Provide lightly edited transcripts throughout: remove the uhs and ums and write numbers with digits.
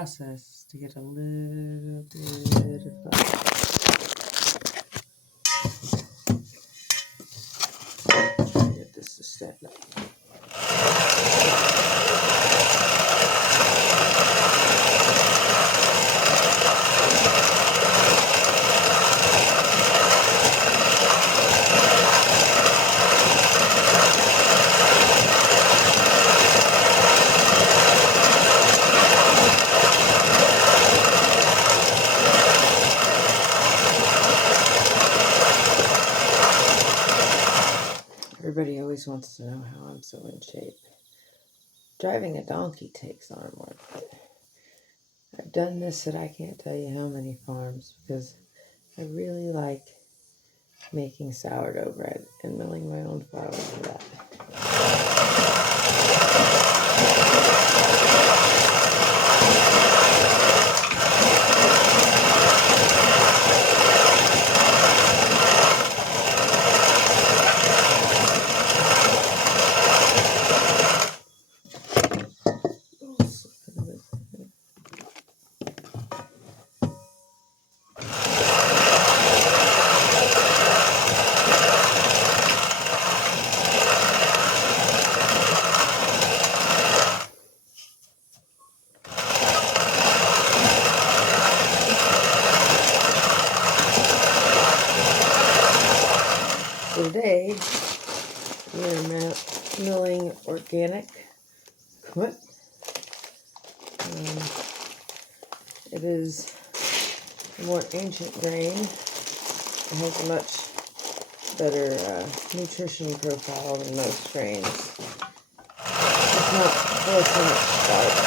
process to get a little bit of flour. Get this to stand up. Everybody always wants to know how I'm so in shape. Driving a donkey takes arm work. I've done this at I can't tell you how many farms because I really like making sourdough bread and milling my own flour for that. So today, we're milling organic kamut. It is a more ancient grain. It has a much better nutrition profile than most grains. It's not full of so much starch.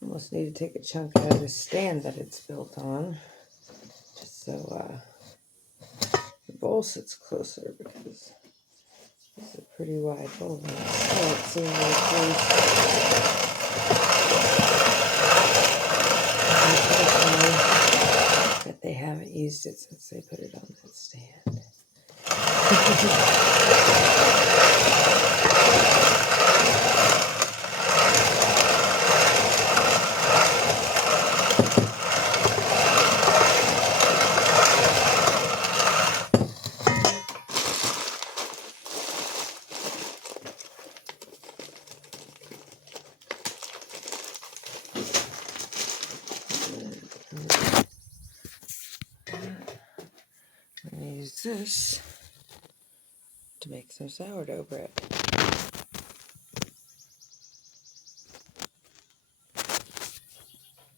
Almost need to take a chunk out of the stand that it's built on, just so the bowl sits closer, because this is a pretty wide bowl. And I still haven't seen very close. But they haven't used it since they put it on that stand. I'm going to use this to make some sourdough bread.